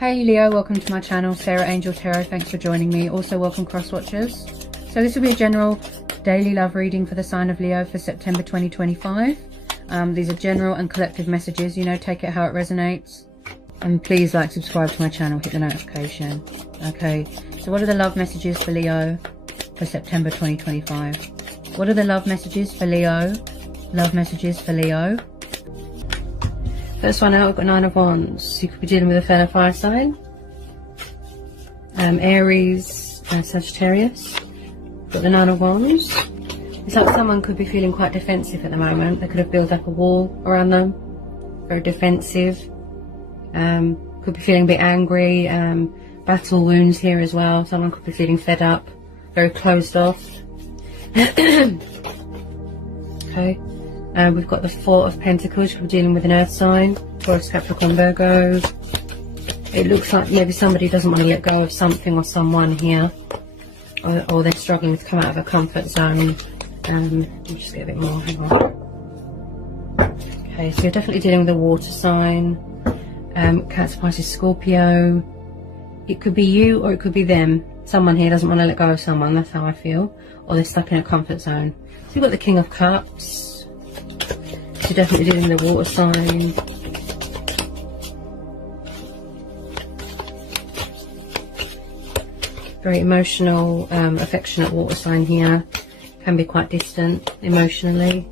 Hey Leo, welcome to my channel, Sarah Angel Tarot. Thanks for joining me. Also welcome cross watchers. So this will be a general daily love reading for the sign of Leo for September 2025. These are general and collective messages, you know, take it how it resonates. And please like, subscribe to my channel, hit the notification. Okay, so what are the love messages for Leo for September 2025? What are the love messages for Leo? Love messages for Leo. First one out, I've got 9 of Wands. You could be dealing with a fellow fire sign. Aries and Sagittarius. Got the 9 of Wands. It's like someone could be feeling quite defensive at the moment. They could have built up a wall around them. Very defensive. Could be feeling a bit angry. Battle wounds here as well. Someone could be feeling fed up. Very closed off. Okay. We've got the 4 of Pentacles. We're dealing with an earth sign. Taurus, Capricorn, Virgo. It looks like maybe somebody doesn't want to let go of something or someone here. Or they're struggling to come out of a comfort zone. Let me just get a bit more. Hang on. Okay, so you're definitely dealing with a water sign. Cancer, Pisces, Scorpio. It could be you or it could be them. Someone here doesn't want to let go of someone. That's how I feel. Or they're stuck in a comfort zone. So you've got the King of Cups. So definitely dealing with a water sign. Very emotional, affectionate water sign here. Can be quite distant emotionally.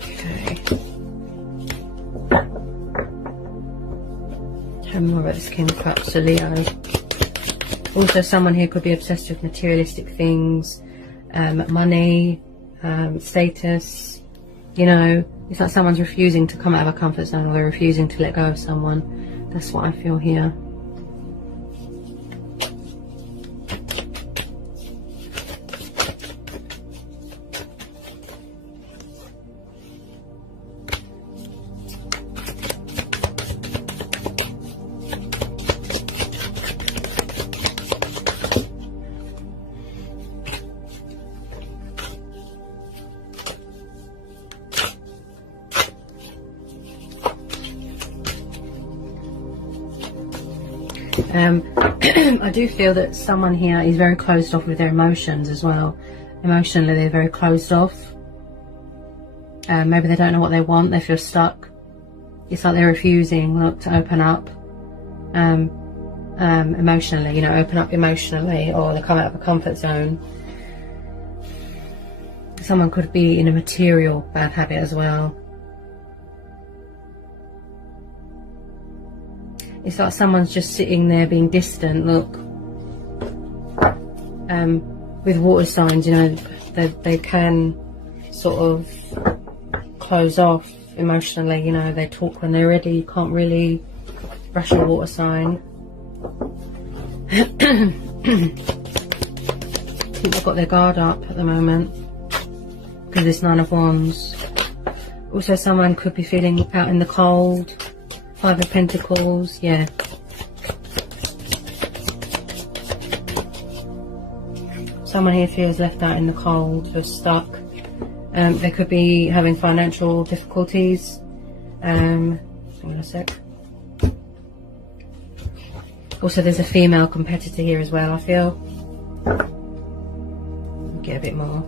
Okay. Tell me more about this King of Cups, so Leo. Also, someone here could be obsessed with materialistic things, money, status. You know, it's like someone's refusing to come out of a comfort zone, or they're refusing to let go of someone. That's what I feel here. I do feel that someone here is very closed off with their emotions as well. Emotionally, they're very closed off. Maybe they don't know what they want. They feel stuck. It's like they're refusing, look, to open up emotionally, you know, open up emotionally, or they come out of a comfort zone. Someone could be in a material bad habit as well. It's like someone's just sitting there being distant, look. With water signs, you know, they can sort of close off emotionally, you know, they talk when they're ready. You can't really rush a water sign. I think they've got their guard up at the moment because this 9 of Wands. Also, someone could be feeling out in the cold. 5 of Pentacles, yeah. Someone here feels left out in the cold, feels stuck. They could be having financial difficulties. Hang on a sec. Also, there's a female competitor here as well, I feel. Get a bit more.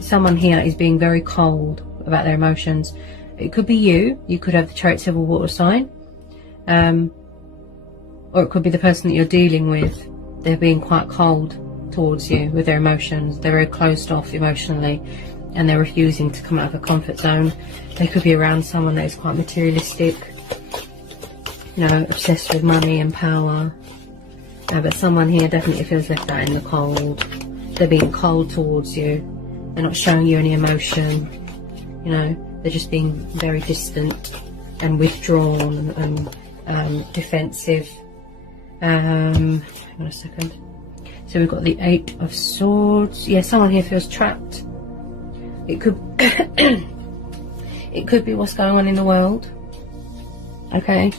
Someone here is being very cold about their emotions. It could be you. You could have the Chariot, Civil, water sign. Or it could be the person that you're dealing with. They're being quite cold towards you with their emotions. They're very closed off emotionally. And they're refusing to come out of a comfort zone. They could be around someone that is quite materialistic. You know, obsessed with money and power. But someone here definitely feels left out in the cold. They're being cold towards you. They're not showing you any emotion. You know. They're just being very distant and withdrawn and defensive. Hang on a second. So we've got the 8 of Swords. Yeah, someone here feels trapped. It could it could be what's going on in the world. Okay.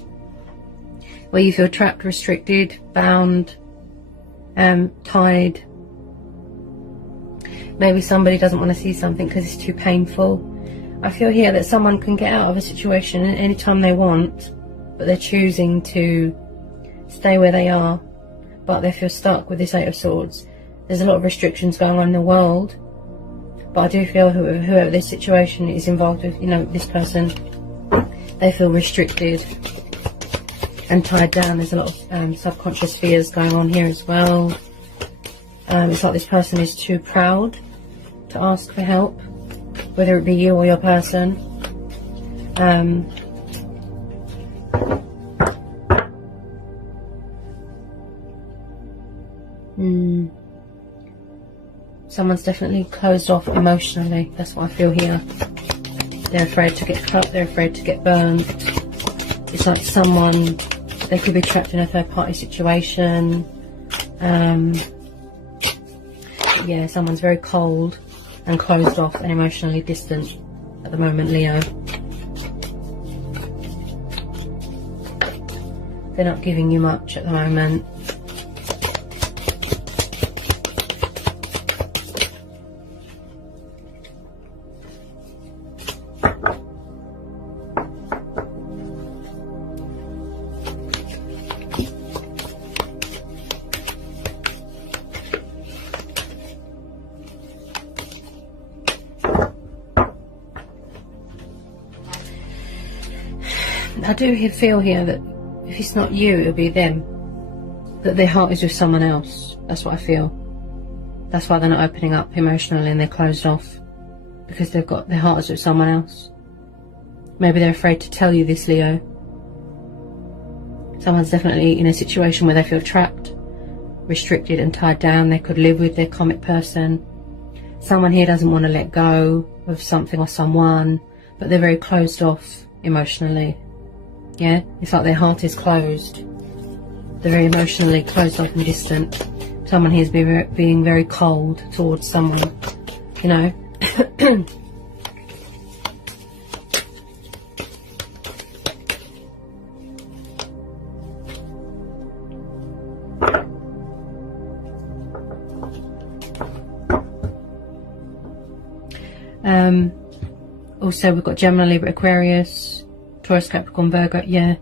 Where you feel trapped, restricted, bound, tied. Maybe somebody doesn't want to see something because it's too painful. I feel here that someone can get out of a situation anytime they want. but they're choosing to stay where they are, but they feel stuck with this Eight of Swords. There's a lot of restrictions going on in the world, but I do feel whoever this situation is involved with, you know, this person, they feel restricted and tied down. There's a lot of subconscious fears going on here as well. It's like this person is too proud to ask for help, whether it be you or your person. Someone's definitely closed off emotionally. That's what I feel here. They're afraid to get cut. They're afraid to get burned. It's like someone, they could be trapped in a third party situation. Yeah, someone's very cold and closed off and emotionally distant at the moment, Leo. They're not giving you much at the moment. I do feel here that if it's not you, it'll be them. That their heart is with someone else. That's what I feel. That's why they're not opening up emotionally and they're closed off. Because they've got their heart is with someone else. Maybe they're afraid to tell you this, Leo. Someone's definitely in a situation where they feel trapped, restricted and tied down. They could live with their karmic person. Someone here doesn't want to let go of something or someone, but they're very closed off emotionally. Yeah, it's like their heart is closed. They're very emotionally closed off and distant. Someone here is being very cold towards someone, you know. Also, we've got Gemini, Libra, Aquarius, Taurus, Capricorn, Virgo. Yeah,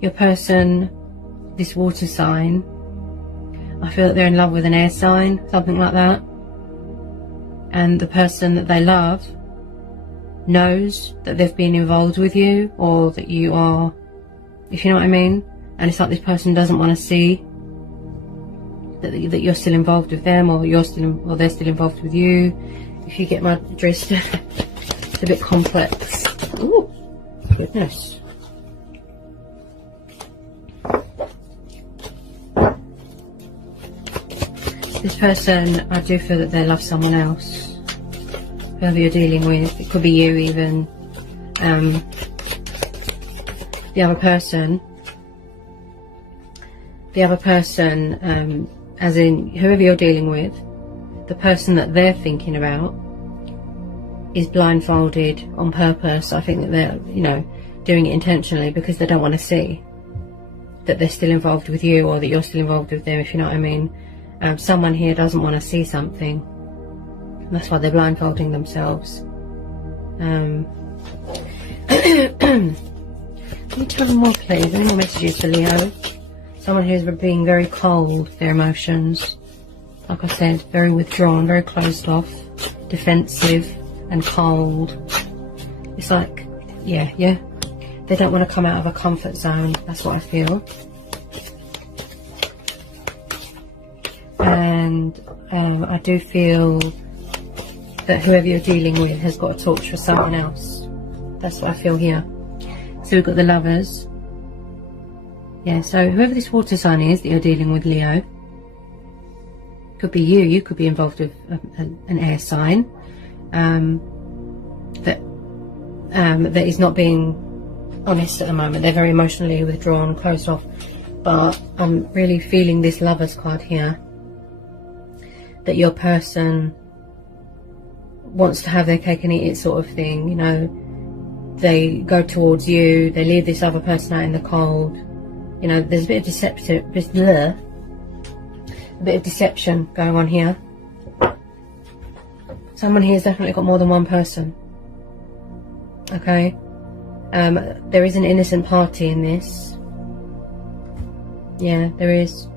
your person, this water sign, I feel that they're in love with an air sign, something like that. And the person that they love knows that they've been involved with you, or that you are, if you know what I mean. And it's like this person doesn't want to see that you're still involved with them, or they're still involved with you. If you get my drift, it's a bit complex. Ooh, goodness. This person, I do feel that they love someone else. Whoever you're dealing with, it could be you even. The other person, as in whoever you're dealing with, the person that they're thinking about is blindfolded on purpose. I think that they're, you know, doing it intentionally because they don't want to see that they're still involved with you, or that you're still involved with them, if you know what I mean. Someone here doesn't want to see something, and that's why they're blindfolding themselves. Can you tell me more, please? Any more messages for Leo? Someone who's being very cold, their emotions. Like I said, very withdrawn, very closed off, defensive and cold. It's like, yeah, they don't want to come out of a comfort zone. That's what I feel. And I do feel that whoever you're dealing with has got a torch for someone else. That's what I feel here. So we've got the Lovers. Yeah, so whoever this water sign is that you're dealing with, Leo, could be you. You could be involved with an air sign that is not being honest at the moment. They're very emotionally withdrawn, closed off. But I'm really feeling this Lovers card here, that your person wants to have their cake and eat it sort of thing. You know, they go towards you, they leave this other person out in the cold. You know, there's a bit of deception going on here. Someone here has definitely got more than one person. Okay, There is an innocent party in this. Yeah, there is.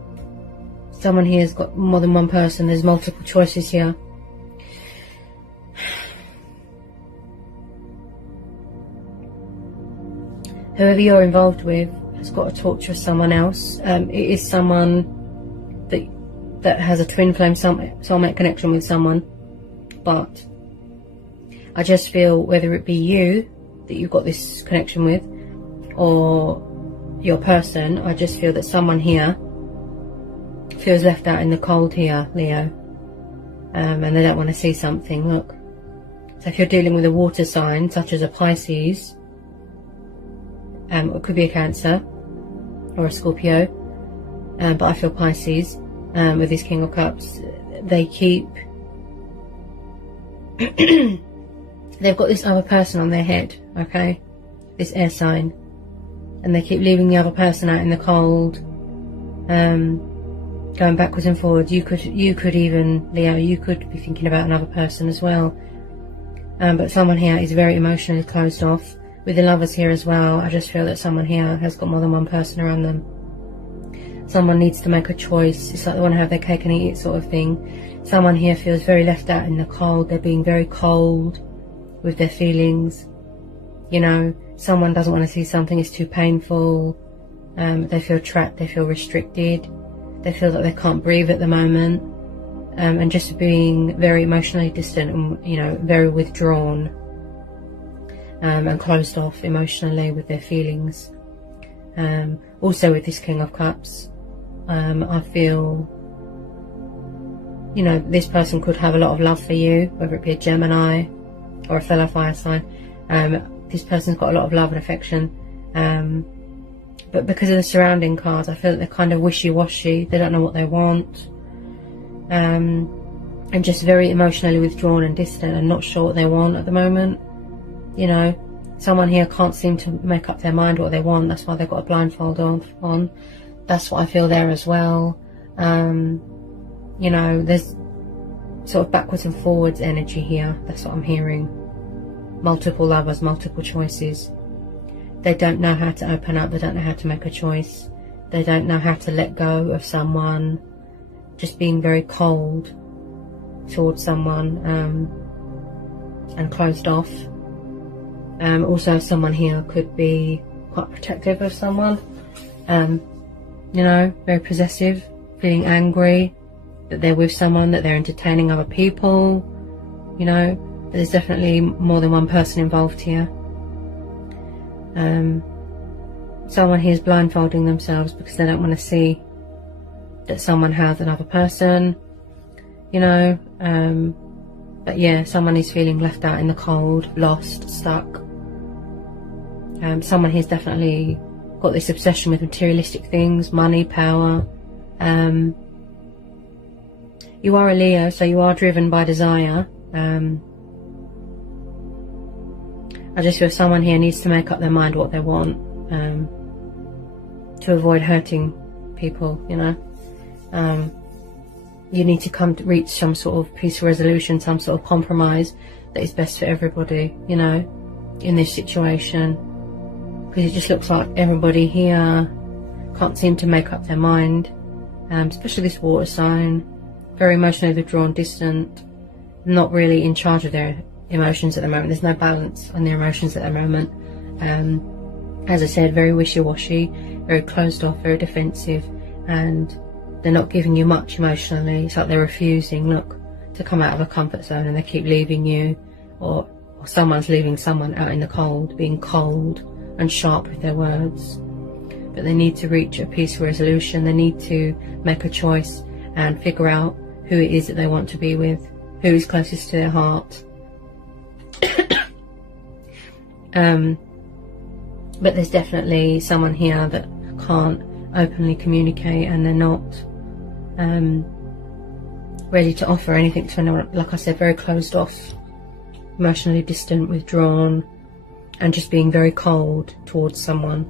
Someone here has got more than one person. There's multiple choices here. Whoever you're involved with has got a torture of someone else. It is someone that has a twin flame soulmate connection with someone. But I just feel, whether it be you that you've got this connection with, or your person, I just feel that someone here feels left out in the cold here, Leo. And they don't want to see something. Look. So if you're dealing with a water sign, such as a Pisces, it could be a Cancer or a Scorpio, but I feel Pisces, with this King of Cups, they keep they've got this other person on their head, okay, this air sign, and they keep leaving the other person out in the cold, going backwards and forwards. You could even, Leo, you could be thinking about another person as well, but someone here is very emotionally closed off. With the Lovers here as well, I just feel that someone here has got more than one person around them. Someone needs to make a choice. It's like they want to have their cake and eat it sort of thing. Someone here feels very left out in the cold. They're being very cold with their feelings. You know, someone doesn't want to see something, it's too painful. They feel trapped, they feel restricted. They feel that they can't breathe at the moment. And just being very emotionally distant and, you know, very withdrawn. And closed off emotionally with their feelings. Also with this King of Cups, I feel, you know, this person could have a lot of love for you, whether it be a Gemini or a fellow fire sign. This person's got a lot of love and affection, but because of the surrounding cards, I feel that they're kind of wishy-washy. They don't know what they want, and just very emotionally withdrawn and distant and not sure what they want at the moment. You know, someone here can't seem to make up their mind what they want. That's why they've got a blindfold on. That's what I feel there as well. You know, there's sort of backwards and forwards energy here. That's what I'm hearing. Multiple lovers, multiple choices. They don't know how to open up. They don't know how to make a choice. They don't know how to let go of someone. Just being very cold towards someone, and closed off. Also, someone here could be quite protective of someone, you know, very possessive, feeling angry that they're with someone, that they're entertaining other people, you know. But there's definitely more than one person involved here. Someone here is blindfolding themselves because they don't want to see that someone has another person, you know. But yeah, someone is feeling left out in the cold, lost, stuck. Someone here's definitely got this obsession with materialistic things, money, power. You are a Leo, so you are driven by desire. I just feel someone here needs to make up their mind what they want, to avoid hurting people, you know. You need to reach some sort of peaceful resolution, some sort of compromise that is best for everybody, you know, in this situation. Because it just looks like everybody here can't seem to make up their mind, especially this water sign. Very emotionally withdrawn, distant, not really in charge of their emotions at the moment. There's no balance on their emotions at the moment. As I said, very wishy-washy, very closed off, very defensive, and they're not giving you much emotionally. It's like they're refusing, look, to come out of a comfort zone, and they keep leaving you, or someone's leaving someone out in the cold, being cold and sharp with their words. But they need to reach a peaceful resolution. They need to make a choice and figure out who it is that they want to be with, who is closest to their heart. But there's definitely someone here that can't openly communicate, and they're not ready to offer anything to anyone. Like I said, very closed off, emotionally distant, withdrawn, and just being very cold towards someone.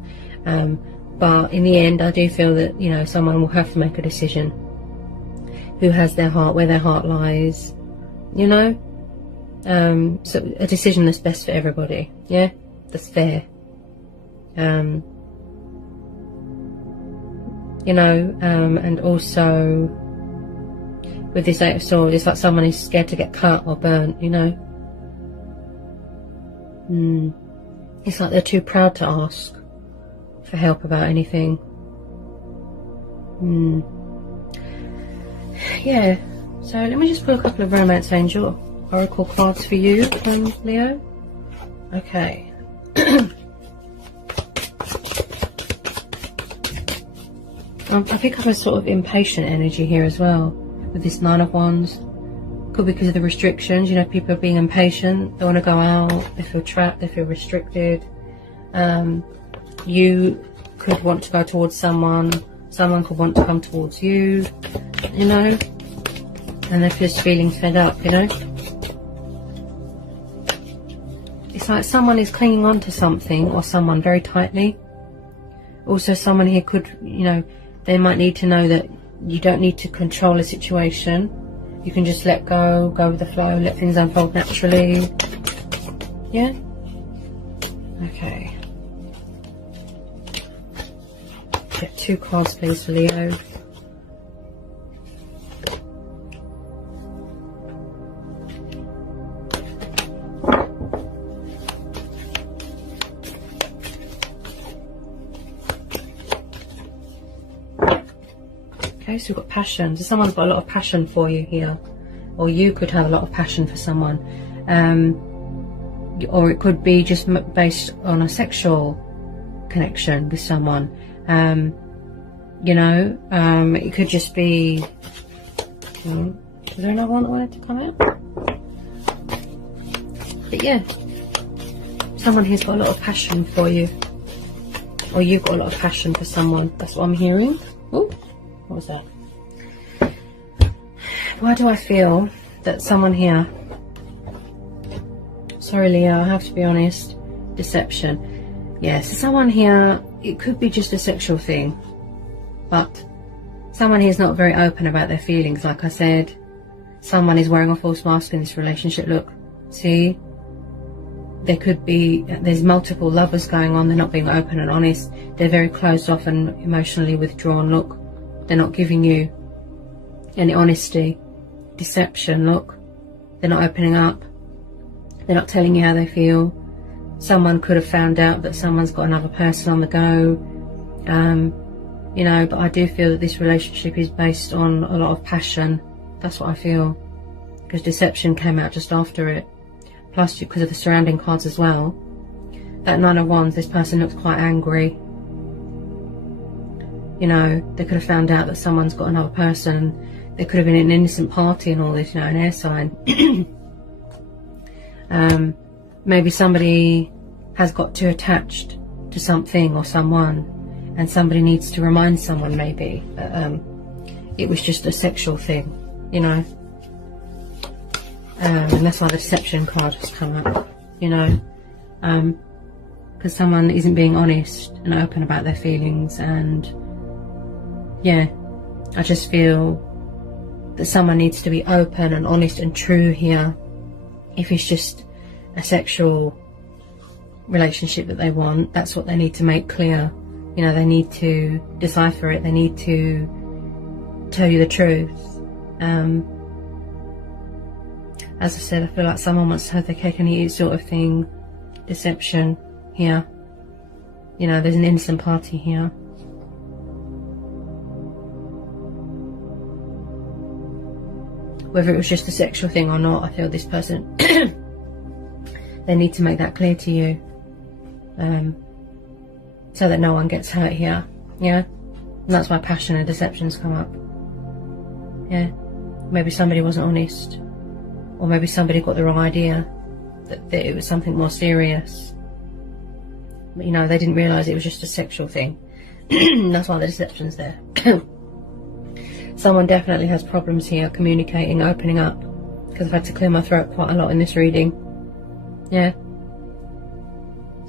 But in the end, I do feel that, you know, someone will have to make a decision. Who has their heart, where their heart lies, you know. So a decision that's best for everybody, yeah, that's fair. You know, and also with this Eight of Swords, it's like someone is scared to get cut or burnt, you know. It's like they're too proud to ask for help about anything. Yeah, so let me just pull a couple of romance angel oracle cards for you, Leo. Okay. I pick up a sort of impatient energy here as well with this Nine of Wands. Could be because of the restrictions, you know, people are being impatient, they want to go out, they feel trapped, they feel restricted. You could want to go towards someone could want to come towards you, you know, and they're just feeling fed up, you know. It's like someone is clinging on to something or someone very tightly. Also, someone here could, you know, they might need to know that you don't need to control a situation. You can just let go, go with the flow, let things unfold naturally. Yeah? Okay. Get 2 cards, please, for Leo. Okay, so we've got passion. So someone's got a lot of passion for you here. Or you could have a lot of passion for someone. Or it could be just based on a sexual connection with someone. You know, it could just be... is there another one that wanted to come out? But yeah, someone here's got a lot of passion for you. Or you've got a lot of passion for someone. That's what I'm hearing. Oh, what was that? Why do I feel that someone here... Sorry, Leo, I have to be honest. Deception. Yes, someone here, it could be just a sexual thing. But someone here is not very open about their feelings, like I said. Someone is wearing a false mask in this relationship. Look, see? There could be, there's multiple lovers going on. They're not being open and honest. They're very closed off and emotionally withdrawn. Look, they're not giving you any honesty. Deception, look. They're not opening up. They're not telling you how they feel. Someone could have found out that someone's got another person on the go. You know, but I do feel that this relationship is based on a lot of passion. That's what I feel. Because deception came out just after it. Plus, because of the surrounding cards as well. That Nine of Wands, this person looks quite angry. You know, they could have found out that someone's got another person. There could have been an innocent party and all this, you know, an air sign. Maybe somebody has got too attached to something or someone, and somebody needs to remind someone maybe that it was just a sexual thing, you know. And that's why the deception card has come up, you know. Because someone isn't being honest and open about their feelings, and yeah, I just feel that someone needs to be open and honest and true here. If it's just a sexual relationship that they want, that's what they need to make clear. You know, they need to decipher it. They need to tell you the truth. As I said, I feel like someone wants to have their cake and eat it sort of thing. Deception here. You know, there's an innocent party here. Whether it was just a sexual thing or not, I feel this person, they need to make that clear to you. So that no one gets hurt here. Yeah? And that's why passion and deceptions come up. Yeah? Maybe somebody wasn't honest. Or maybe somebody got the wrong idea. That it was something more serious. But, you know, they didn't realise it was just a sexual thing. That's why the deception's there. Someone definitely has problems here communicating, opening up, because I've had to clear my throat quite a lot in this reading. Yeah.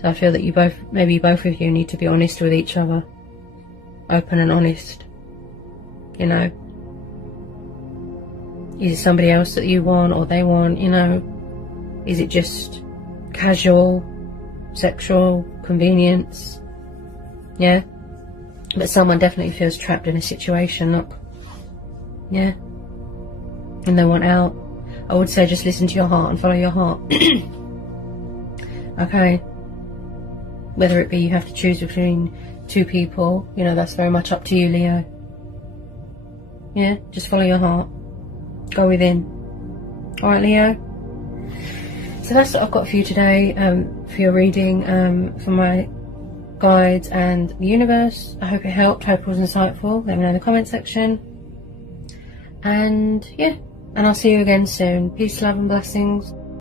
So I feel that you both, maybe both of you need to be honest with each other. Open and honest. You know. Is it somebody else that you want or they want, you know? Is it just casual, sexual, convenience? Yeah, but someone definitely feels trapped in a situation. Look, yeah, and they want out. I would say just listen to your heart and follow your heart. Okay, whether it be you have to choose between two people, you know, that's very much up to you, Leo. Yeah, just follow your heart, go within. All right, Leo. So that's what I've got for you today, for your reading, for my guides and the universe. I hope it helped, hope it was insightful. Let me know in the comment section. And yeah, and I'll see you again soon. Peace, love and blessings.